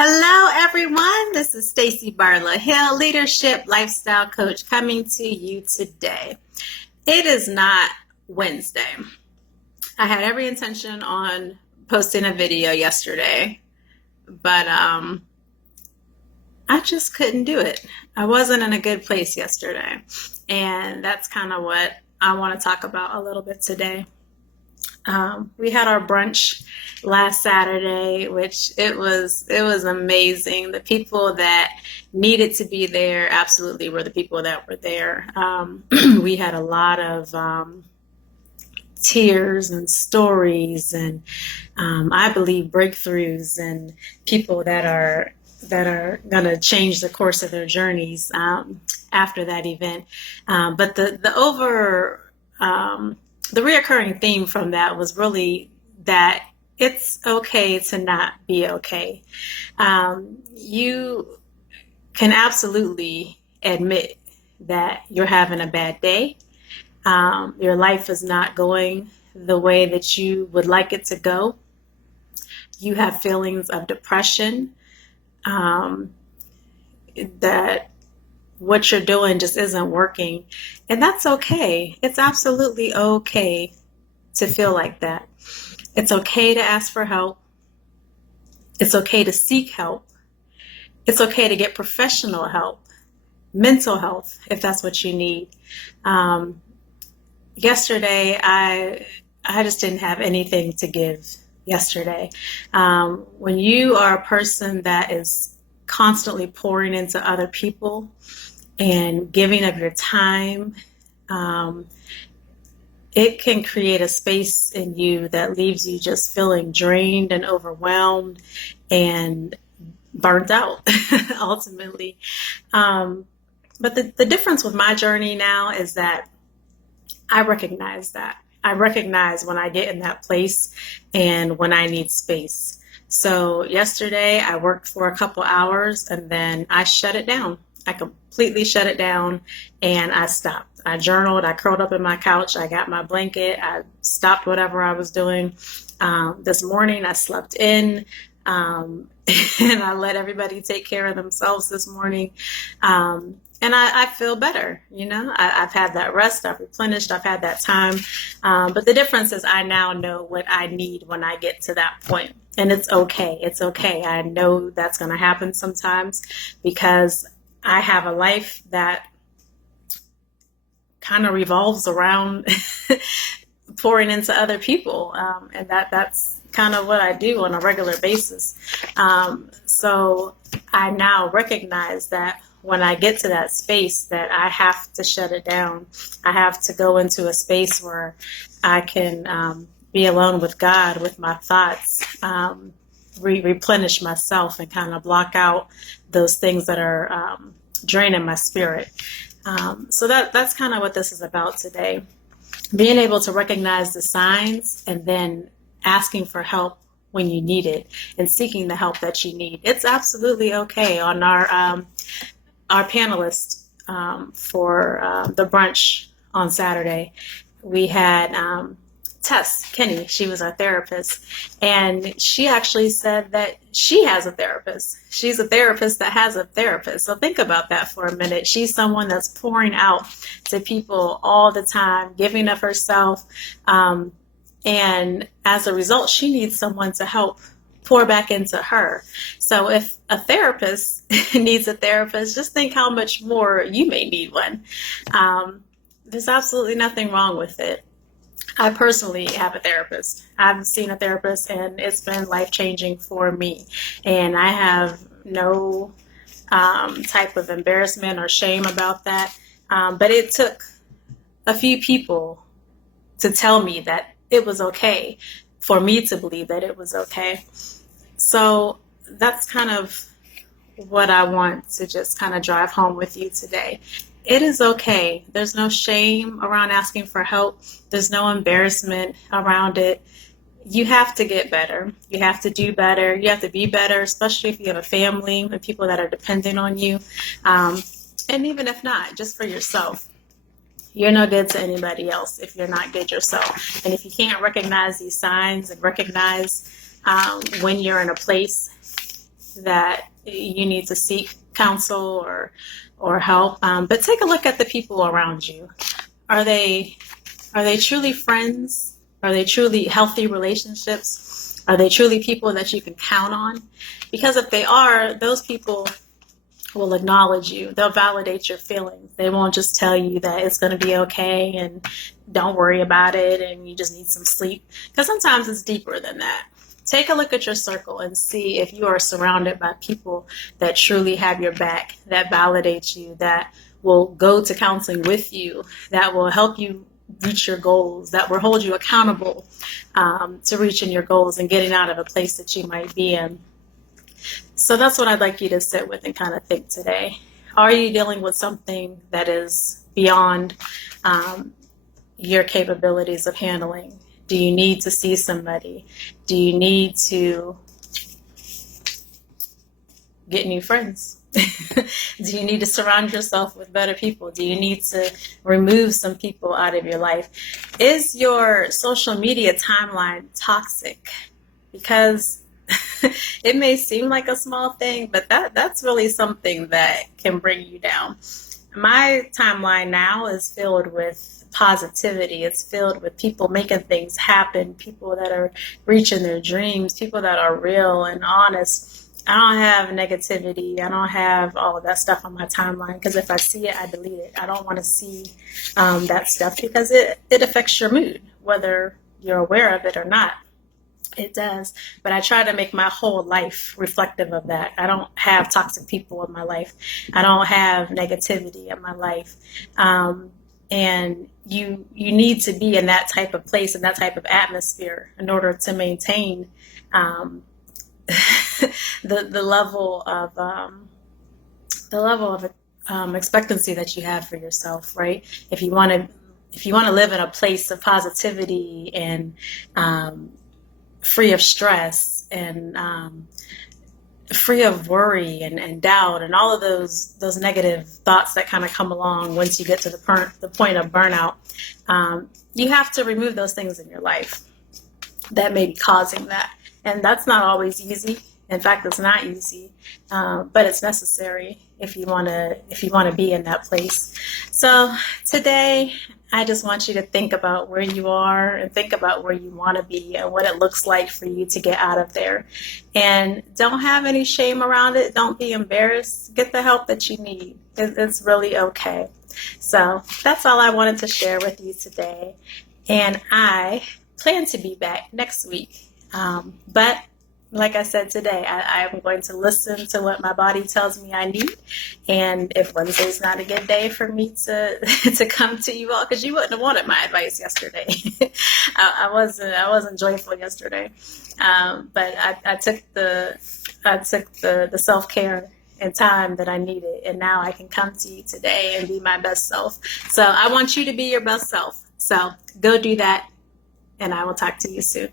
Hello, everyone. This is Stacy Barlow Hill, leadership lifestyle coach, coming to you today. It is not Wednesday. I had every intention on posting a video yesterday, but I just couldn't do it. I wasn't in a good place yesterday, and that's kind of what I want to talk about a little bit today. We had our brunch last Saturday, which it was amazing. The people that needed to be there absolutely were the people that were there. We had a lot of tears and stories, and I believe breakthroughs, and people that are going to change the course of their journeys after that event. But the reoccurring theme from that was really that it's okay to not be okay. You can absolutely admit that you're having a bad day. Your life is not going the way that you would like it to go. You have feelings of depression, that what you're doing just isn't working. And that's okay. It's absolutely okay to feel like that. It's okay to ask for help. It's okay to seek help. It's okay to get professional help, mental health, if that's what you need. Yesterday, I just didn't have anything to give yesterday. When you are a person that is constantly pouring into other people and giving of your time, it can create a space in you that leaves you just feeling drained and overwhelmed and burnt out, ultimately. But the difference with my journey now is that I recognize that. I recognize when I get in that place and when I need space. So yesterday I worked for a couple hours and then I shut it down. I completely shut it down and I stopped. I journaled, I curled up in my couch, I got my blanket, I stopped whatever I was doing. This morning I slept in and I let everybody take care of themselves this morning. And I feel better, I've had that rest, I've replenished, I've had that time. But the difference is I now know what I need when I get to that point. And it's okay. It's okay. I know that's going to happen sometimes because I have a life that kind of revolves around pouring into other people. And that's kind of what I do on a regular basis. So I now recognize that when I get to that space that I have to shut it down. I have to go into a space where I can be alone with God, with my thoughts, replenish myself and kind of block out those things that are draining my spirit. So that's kind of what this is about today. Being able to recognize the signs and then asking for help when you need it and seeking the help that you need. It's absolutely okay. On our panelist for the brunch on Saturday, we had Kenny. She was our therapist, and she actually said that she has a therapist. She's a therapist that has a therapist. So think about that for a minute. She's someone that's pouring out to people all the time, giving of herself, and as a result, she needs someone to help pour back into her. So if a therapist needs a therapist, just think how much more you may need one. There's absolutely nothing wrong with it. I personally have a therapist. I've seen a therapist and it's been life-changing for me. And I have no type of embarrassment or shame about that. But it took a few people to tell me that it was okay, for me to believe that it was okay. So that's kind of what I want to just kind of drive home with you today. It is okay. There's no shame around asking for help. There's no embarrassment around it. You have to get better. You have to do better. You have to be better, especially if you have a family and people that are dependent on you. And even if not, just for yourself. You're no good to anybody else if you're not good yourself. And if you can't recognize these signs and recognize when you're in a place that you need to seek counsel or help. But take a look at the people around you. Are they truly friends? Are they truly healthy relationships? Are they truly people that you can count on? Because if they are, those people will acknowledge you. They'll validate your feelings. They won't just tell you that it's going to be okay and don't worry about it and you just need some sleep. Because sometimes it's deeper than that. Take a look at your circle and see if you are surrounded by people that truly have your back, that validate you, that will go to counseling with you, that will help you reach your goals, that will hold you accountable to reaching your goals and getting out of a place that you might be in. So that's what I'd like you to sit with and kind of think today. Are you dealing with something that is beyond your capabilities of handling? Do you need to see somebody? Do you need to get new friends? Do you need to surround yourself with better people? Do you need to remove some people out of your life? Is your social media timeline toxic? Because it may seem like a small thing, but that's really something that can bring you down. My timeline now is filled with positivity. It's filled with people making things happen, people that are reaching their dreams, people that are real and honest. I don't have negativity. I don't have all of that stuff on my timeline because if I see it, I delete it. I don't want to see that stuff because it affects your mood, whether you're aware of it or not. It does, but I try to make my whole life reflective of that. I don't have toxic people in my life. I don't have negativity in my life. And you need to be in that type of place and that type of atmosphere in order to maintain the level of expectancy that you have for yourself, right? If you want to live in a place of positivity and free of stress and free of worry and doubt and all of those negative thoughts that kind of come along once you get to the point of burnout, you have to remove those things in your life that may be causing that. And that's not always easy. In fact, it's not easy, but it's necessary if you want to be in that place. So today, I just want you to think about where you are and think about where you want to be and what it looks like for you to get out of there. And don't have any shame around it. Don't be embarrassed. Get the help that you need. It's really okay. So that's all I wanted to share with you today. And I plan to be back next week. But like I said today, I am going to listen to what my body tells me I need. And if Wednesday's not a good day for me to come to you all, because you wouldn't have wanted my advice yesterday. I wasn't joyful yesterday. But I took the self-care and time that I needed. And now I can come to you today and be my best self. So I want you to be your best self. So go do that. And I will talk to you soon.